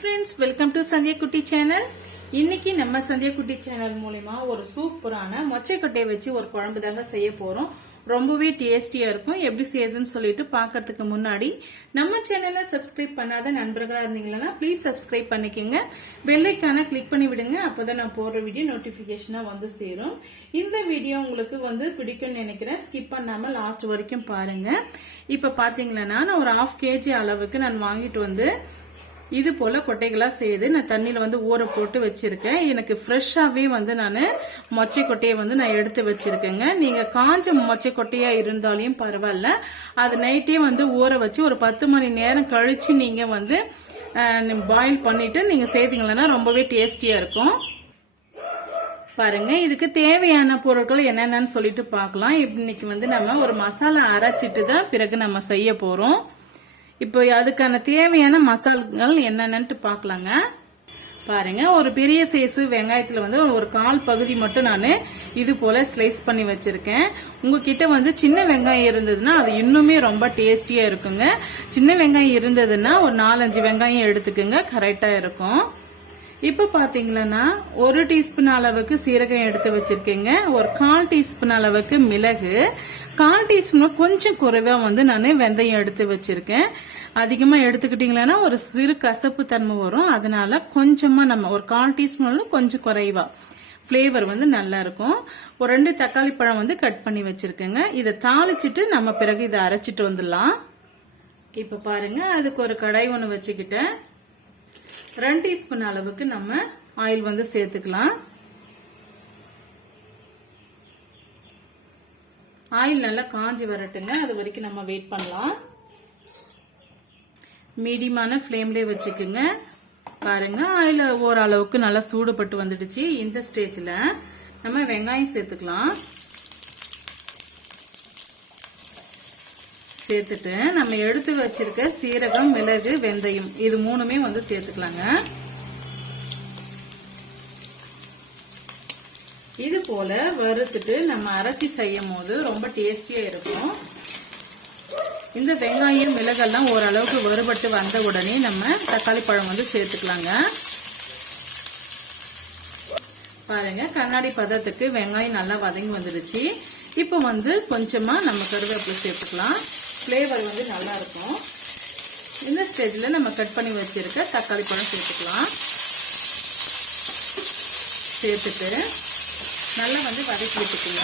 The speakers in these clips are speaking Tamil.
फ्रेंड्स वेलकम टू संध्या कुटी चैनल। இன்னைக்கு நம்ம சந்தியா குட்டி சேனல் மூலமா ஒரு சூப்பரான மொச்சைக்கொட்டையை வச்சு ஒரு குழம்பு தாங்க செய்ய போறோம்। ரொம்பவே டேஸ்டியா இருக்கும்। எப்படி செய்யறதுன்னு சொல்லிட்டு பார்க்கிறதுக்கு முன்னாடி நம்ம சேனலை சப்ஸ்கிரைப் பண்ணாத நண்பர்களா இருந்தீங்கன்னா ப்ளீஸ் சப்ஸ்கிரைப் பண்ணிக்கங்க, பெல் ஐகானை கிளிக் பண்ணி விடுங்க, அப்பதான் நான் போடுற வீடியோ நோட்டிபிகேஷனா வந்து சேரும்। இந்த வீடியோ உங்களுக்கு பிடிக்கும்னு நினைக்கிறேன், ஸ்கிப் பண்ணாம லாஸ்ட் வரைக்கும் பாருங்க। இப்ப பாத்தீங்கன்னா நான் ஒரு 1/2 kg அளவுக்கு நான் வாங்கிட்டு இது போல கொட்டைகளா செய்து நான் தண்ணியில ஊற போட்டு வச்சிருக்கேன்। எனக்கு ஃப்ரெஷ்ஷாவே நான் மொச்சை கொட்டையை நான் எடுத்து வச்சிருக்கேங்க। நீங்க காஞ்ச மொச்சை கொட்டையா இருந்தாலும் பரவாயில்ல, அது நைட்டே ஊற வச்சு ஒரு 10 மணி நேரம் கழிச்சு நீங்க பாயில் பண்ணிட்டு நீங்க செய்தீங்கன்னா ரொம்பவே டேஸ்டியா இருக்கும்। பாருங்க, இதுக்கு தேவையான பொருட்கள் என்னென்னு சொல்லிட்டு பார்க்கலாம்। இன்னைக்கு நம்ம ஒரு மசாலா அரைச்சிட்டு தான் பிறகு நம்ம செய்ய போறோம்। இப்போ அதுக்கான தேவையான மசாலாகள் என்னென்னு பார்க்கலாங்க। பாருங்க, ஒரு பெரிய சைஸ் வெங்காயத்துல ஒரு 1/4 பகுதி மட்டும் நான் இது போல ஸ்லைஸ் பண்ணி வச்சிருக்கேன்। உங்ககிட்ட சின்ன வெங்காயம் இருந்ததுன்னா அது இன்னுமே ரொம்ப டேஸ்டியா இருக்குங்க। சின்ன வெங்காயம் இருந்ததுன்னா ஒரு 4-5 வெங்காயம் எடுத்துக்கோங்க, கரெக்டா இருக்கும்। இப்ப பாத்தீங்கன்னா 1 டீஸ்பூன் அளவுக்கு சீரகம் எடுத்து வச்சிருக்கேங்க, ஒரு 1/4 டீஸ்பூன் அளவுக்கு மிளகு, 1/4 டீஸ்பூன் கொஞ்சம் குறைவா நான் வெந்தயம் எடுத்து வச்சிருக்கேன்। அதிகமா எடுத்துக்கிட்டீங்கன்னா ஒரு சிறு கசப்பு தன்மை வரும், அதனால கொஞ்சமா நம்ம ஒரு 1/4 டீஸ்பூன் கொஞ்சம் குறைவா பிளேவர் நல்லா இருக்கும்। ஒரு 2 தக்காளி பழம் கட் பண்ணி வச்சிருக்கேங்க। இதை தாளிச்சிட்டு நம்ம பிறகு இதை அரைச்சிட்டு வந்துடலாம்। இப்ப பாருங்க, அதுக்கு ஒரு கடாய் ஒண்ணு வச்சுக்கிட்டேன்। 2 டீஸ்பூன் அளவுக்கு நம்ம ஆயில் சேர்த்துக்கலாம்। ஆயில் நல்லா காஞ்சி வரட்டுங்க, அது வரைக்கும் நம்ம வெயிட் பண்ணலாம்। மீடியமான ஃப்ளேம்லயே வச்சுக்குங்க। பாருங்க, ஆயில் ஓரளவுக்கு நல்லா சூடுபட்டு வந்துடுச்சு। இந்த ஸ்டேஜ்ல நம்ம வெங்காயம் சேர்த்துக்கலாம்। சேர்த்துட்டு நம்ம எடுத்து வச்சிருக்க சீரகம், மிளகு, வெந்தயம் இது மூணுமே சேர்த்துக்கலாங்க। இது போல வறுத்துட்டு நம்ம அரைச்சி செய்யும் போது ரொம்ப டேஸ்டியா இருக்கும்। இந்த வெங்காயம், மிளகெல்லாம் ஓரளவுக்கு வறுபட்டு வந்த உடனே நம்ம தக்காளி பழம் சேர்த்துக்கலாங்க। பாருங்க, கண்ணாடி பதத்துக்கு வெங்காயம் நல்லா வதங்கி வந்துடுச்சு। இப்போ கொஞ்சமா நம்ம கருவேப்பிலை சேர்த்துக்கலாம், ஃப்ளேவர் நல்லா இருக்கும்। இந்த ஸ்டேஜ்ல நம்ம கட் பண்ணி வச்சிருக்க தக்காளி பழம் சேர்த்துக்கலாம்। சேர்த்துட்டு நல்லா வதக்கி விட்டுக்குங்க।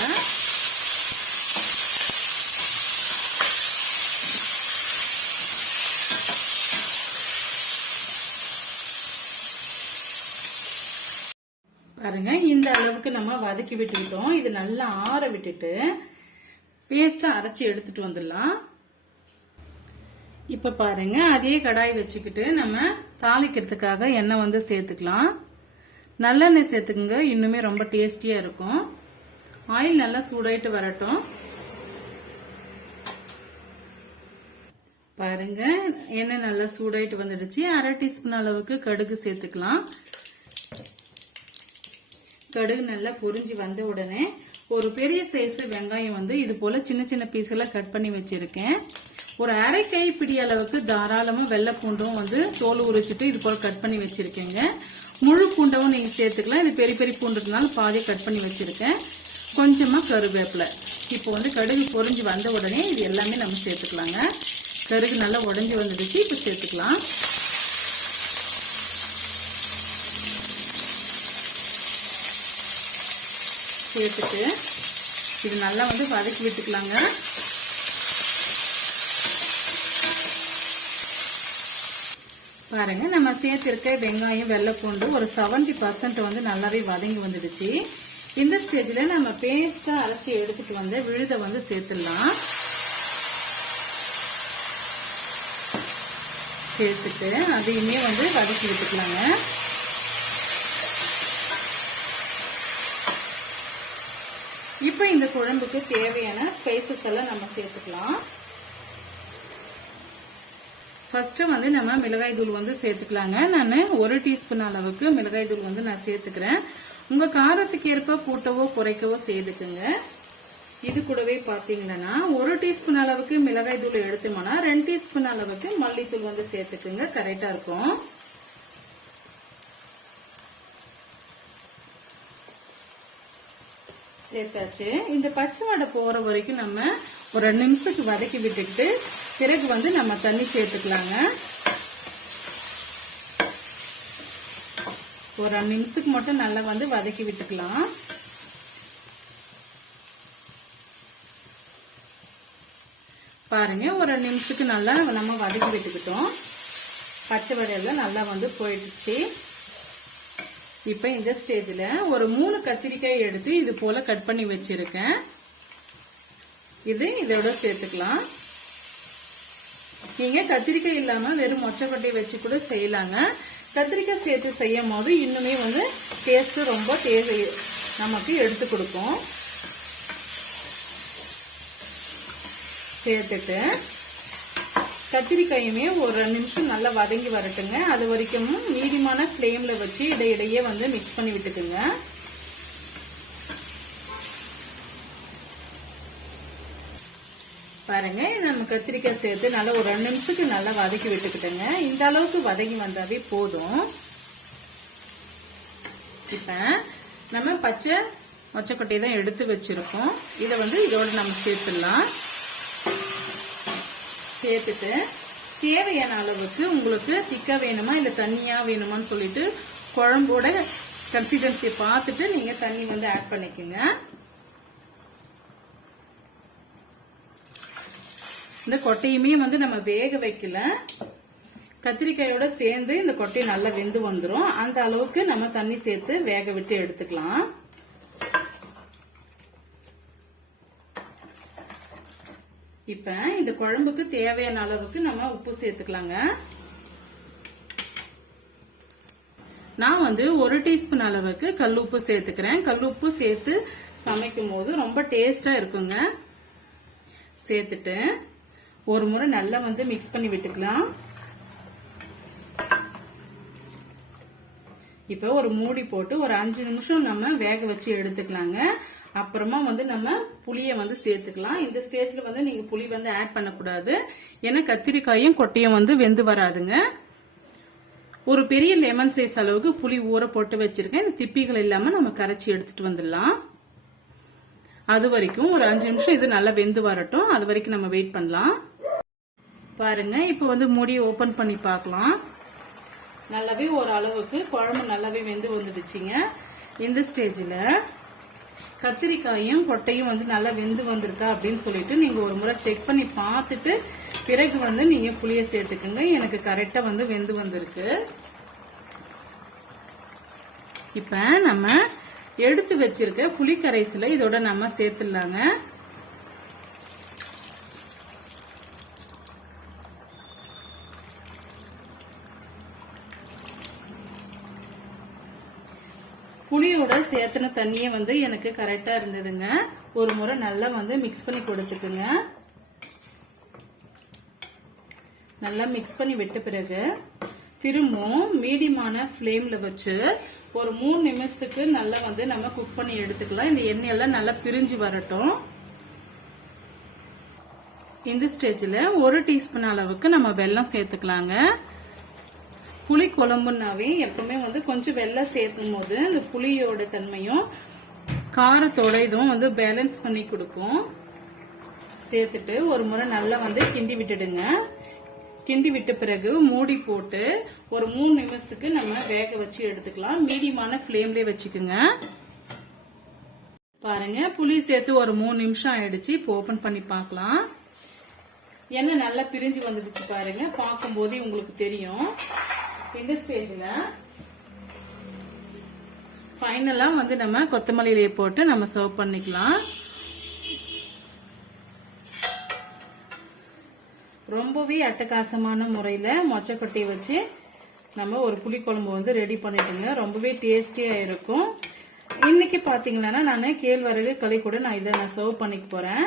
பாருங்க, இந்த அளவுக்கு நம்ம வதக்கி விட்டுக்கிட்டோம்। இது நல்லா ஆற விட்டுட்டு பேஸ்டா அரைச்சி எடுத்துட்டு வந்துடலாம்। இப்ப பாருங்க, அதே கடாய் வச்சுக்கிட்டு நம்ம தாளிக்கிறதுக்காக எண்ணெய் சேர்த்துக்கலாம்। நல்லெண்ணெய் சேர்த்துக்குங்க, இன்னுமே ரொம்ப டேஸ்டியா இருக்கும்। ஆயில் நல்லா சூடாயிட்டு வரட்டும்। பாருங்க, எண்ணெய் நல்லா சூடாயிட்டு வந்துடுச்சு। 1/2 டீஸ்பூன் அளவுக்கு கடுகு சேர்த்துக்கலாம்। கடுகு நல்லா பொரிஞ்சு வந்த உடனே ஒரு பெரிய சைஸ் வெங்காயம் இது போல சின்ன சின்ன பீஸ்களை கட் பண்ணி வச்சிருக்கேன்। ஒரு 1/2 கைப்பிடி அளவுக்கு தாராளமா வெள்ளை பூண்டும் தோல் உரிச்சிட்டு இது போல கட் பண்ணி வச்சிருக்கேங்க। முழு பூண்டவும் நீங்க சேர்த்துக்கலாம், இது பெரிய பெரிய பூண்டுனால பாதி கட் பண்ணி வச்சிருக்கேன்। கொஞ்சமா கருவேப்பிலை। இப்போ கடுகு பொரிஞ்சு வந்த உடனே இது எல்லாமே நம்ம சேர்த்துக்கலாங்க। கடுகு நல்லா உடைஞ்சு வந்துடுச்சு, இப்ப சேர்த்துக்கலாம்। சேர்த்துட்டு இது நல்லா வதக்கி விட்டுக்கலாங்க। பாருங்க, நம்ம சேர்த்திருக்க வெங்காயம், வெள்ளை பூண்டு ஒரு 70% நல்லாவே வதங்கி வந்துடுச்சு। இந்த ஸ்டேஜ்ல நம்ம பேஸ்டா அரைச்சி எடுத்துட்டு விழுத சேர்த்துடலாம்। சேர்த்துட்டு அதையுமே வதக்கி விட்டுக்கலாங்க। இப்ப இந்த குழம்புக்கு தேவையான ஸ்பைசஸ் எல்லாம் நம்ம சேர்த்துக்கலாம்। ஃபர்ஸ்ட் நம்ம மிளகாய் தூள் சேர்த்துக்கலாங்க। நான் 1 டீஸ்பூன் அளவுக்கு மிளகாய் தூள் நான் சேர்த்துக்கிறேன்। உங்க காரத்துக்கு ஏற்ப கூட்டவோ குறைக்கவோ செய்துக்குங்க। இது கூடவே பாத்தீங்கன்னா 1 டீஸ்பூன் அளவுக்கு மிளகாய் தூள் எடுத்தோம்னா 2 டீஸ்பூன் அளவுக்கு மல்லித்தூள் சேர்த்துக்குங்க, கரெக்டா இருக்கும்। 1 டீஸ்பூன் அளவுக்கு மஞ்சள் தூள் சேர்த்துக்கலாம், 1 டீஸ்பூன் அளவுக்கு தனியா தூள் சேர்த்துக்கலாம், 1 டீஸ்பூன் அளவுக்கு கரம் மசாலா சேர்த்துக்கலாம், 1 டீஸ்பூன் அளவுக்கு சேர்த்தாச்சு. இந்த பச்சை வாடை போற வரைக்கும் நம்ம ஒரு 2 நிமிஷத்துக்கு வதக்கி விட்டுட்டு பிறகு வந்து நம்ம தண்ணி சேர்த்துக்கலாங்க. ஒரு 2 நிமிஷத்துக்கு மட்டும் நல்லா வந்து வதக்கி விட்டுக்கலாம். பாருங்க, ஒரு 2 நிமிஷத்துக்கு நல்லா நம்ம வதக்கி விட்டுக்கிட்டோம். பச்சை வடையெல்லாம் நல்லா வந்து போயிடுச்சு. இப்ப இந்த ஸ்டேஜ்ல ஒரு 3 கத்திரிக்காய் எடுத்து இது போல கட் பண்ணி வச்சிருக்கேன். இதோட சேர்த்துக்கலாம். நீங்க கத்திரிக்காய் இல்லாம வெறும் மொச்சக்கொட்டையை வச்சு கூட செய்யலாங்க. கத்திரிக்காய் சேர்த்து செய்யும் போது இன்னுமே வந்து டேஸ்ட் ரொம்ப நமக்கு எடுத்து கொடுக்கும். சேர்த்துட்டு கத்திரிக்காயுமே ஒரு 2 நிமிஷம் நல்லா வதங்கி வரட்டுங்க. அது வரைக்கும் மீடியமான ஃப்ளேம்ல வச்சு இடையிடையே வந்து மிக்ஸ் பண்ணி விட்டுக்குங்க. பாருங்க, நம்ம கத்திரிக்காய் சேர்த்து நல்லா ஒரு 2 நிமிஷத்துக்கு நல்லா வதக்கி விட்டுக்கிட்டுங்க. இந்த அளவுக்கு வதங்கி வந்தாவே போதும். இப்ப நம்ம பச்சை மொச்சக்கொட்டையை தான் எடுத்து வச்சிருக்கோம். இதை வந்து இதோட நம்ம சேர்த்துடலாம். சேர்த்துட்டு தேவையான அளவுக்கு உங்களுக்கு திக்கா வேணுமா இல்ல தண்ணியா வேணுமான்னு சொல்லிட்டு குழம்போட கன்சிஸ்டன்சி பார்த்துட்டு நீங்க தண்ணி வந்து ஆட் பண்ணிக்கோங்க. இந்த கொட்டையுமே வந்து நம்ம வேக வைக்கல, கத்திரிக்காயோட சேர்ந்து இந்த கொட்டை நல்லா வெந்து வந்துடும். அந்த அளவுக்கு நம்ம தண்ணி சேர்த்து வேக விட்டு எடுத்துக்கலாம். இப்ப இந்த குழம்புக்கு தேவையான அளவுக்கு நம்ம உப்பு சேர்த்துக்கலாங்க. நான் வந்து 1 டீஸ்பூன் அளவுக்கு கல்லுப்பு சேர்த்துக்கிறேன். கல்லுப்பு சேர்த்து சமைக்கும் போது ரொம்ப டேஸ்டா இருக்குங்க. சேர்த்துட்டு ஒரு முறை நல்லா வந்து மிக்ஸ் பண்ணி விட்டுக்கலாம். இப்ப ஒரு மூடி போட்டு ஒரு 5 நிமிஷம் நம்ம வேக வச்சு எடுத்துக்கலாங்க. அப்புறமா வந்து நம்ம புளிய வந்து சேர்த்துக்கலாம். இந்த ஸ்டேஜ்ல வந்து நீங்க புளி வந்து ஆட் பண்ணக்கூடாது, ஏன்னா கத்திரிக்காயும் கொட்டையும் வந்து வெந்து வராதுங்க. ஒரு பெரிய லெமன் சைஸ் அளவுக்கு புளி ஊற போட்டு வச்சிருக்கேன். இந்த திப்பிகள் இல்லாம நம்ம கரைச்சி எடுத்துட்டு வந்துடலாம். அது வரைக்கும் ஒரு 5 நிமிஷம் இது நல்லா வெந்து வரட்டும். அது வரைக்கும் நம்ம வெயிட் பண்ணலாம். பாருங்க, இப்ப வந்து மூடியை ஓபன் பண்ணி பார்க்கலாம். நல்லாவே ஒரு அளவுக்கு குழம்பு நல்லாவே வெந்து வந்துடுச்சுங்க. இந்த ஸ்டேஜ்ல கத்திரிக்காயும் கொட்டையும் வந்து நல்லா வெந்து வந்திருக்கா அப்படின்னு சொல்லிட்டு நீங்க ஒரு முறை செக் பண்ணி பார்த்துட்டு பிறகு வந்து நீங்க புளிய சேர்த்துக்குங்க. எனக்கு கரெக்டா வந்து வெந்து வந்திருக்கு. இப்ப நம்ம எடுத்து வச்சிருக்க புளி கரைசலை இதோட நம்ம சேர்த்துடலாங்க. புளியோட சேர்த்துன தண்ணியே வந்து எனக்கு கரெக்டா இருந்ததுங்க. ஒரு முறை நல்லா வந்து மிக்ஸ் பண்ணி கொடுத்துக்குங்க. நல்லா மிக்ஸ் பண்ணி விட்ட பிறகு திரும்பவும் மீடியமான ஃப்ளேம்ல வச்சு ஒரு 3 நிமிஷத்துக்கு நல்லா வந்து நம்ம குக் பண்ணி எடுத்துக்கலாம். இந்த எண்ணெயெல்லாம் நல்லா பிரிஞ்சு வரட்டும். இந்த ஸ்டேஜ்ல 1 டீஸ்பூன் அளவுக்கு நம்ம வெல்லம் சேர்த்துக்கலாங்க. புளி குழம்புனாவே எப்பவுமே வந்து கொஞ்சம் வெல்லம் சேர்க்கும் போது இந்த புளியோட தன்மையும் காரத்தோட இதுவும் வந்து பேலன்ஸ் பண்ணி கொடுக்கும். சேர்த்துட்டு ஒரு முறை நல்லா வந்து கிண்டி விட்டுடுங்க. கிண்டி விட்ட பிறகு மூடி போட்டு ஒரு 3 நிமிஷத்துக்கு நம்ம வேக வச்சு எடுத்துக்கலாம். மீடியமான ஃப்ளேம்லயே வச்சுக்குங்க. பாருங்க, புளி சேர்த்து ஒரு 3 நிமிஷம் ஆயிடுச்சு. இப்போ ஓபன் பண்ணி பார்க்கலாம். எண்ணெய் நல்லா பிரிஞ்சு வந்துடுச்சு பாருங்க. பார்க்கும் போதே உங்களுக்கு தெரியும். இந்த ஸ்டேஜ்ல ஃபைனலா வந்து நம்ம கொத்தமல்லியிலே போட்டு நம்ம சர்வ் பண்ணிக்கலாம். ரொம்பவே அட்டகாசமான முறையில மொச்சக்கொட்டையை வச்சு நம்ம ஒரு புளிக்குழம்பு வந்து ரெடி பண்ணிட்டுங்க. ரொம்பவே டேஸ்டியா இருக்கும். இன்னைக்கு பாத்தீங்கன்னா நான் கேழ்வரகு களி கூட நான் இதை சர்வ் பண்ணிக்க போறேன்.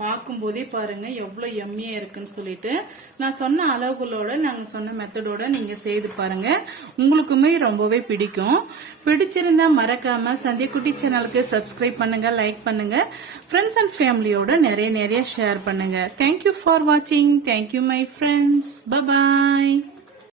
பார்க்கும் போதே பாருங்க எவ்வளவு எம்மியா இருக்குன்னு சொல்லிட்டு நான் சொன்ன அளவுகளோட நாங்க சொன்ன மெத்தடோட நீங்க செய்து பாருங்க. உங்களுக்குமே ரொம்பவே பிடிக்கும். பிடிச்சிருந்தா மறக்காம சந்தியக்குட்டி சேனலுக்கு சப்ஸ்கிரைப் பண்ணுங்க, லைக் பண்ணுங்க, ஃப்ரெண்ட்ஸ் அண்ட் ஃபேமிலியோட நிறைய ஷேர் பண்ணுங்க. தேங்க்யூ ஃபார் வாட்சிங். Thank you my friends. Bye bye.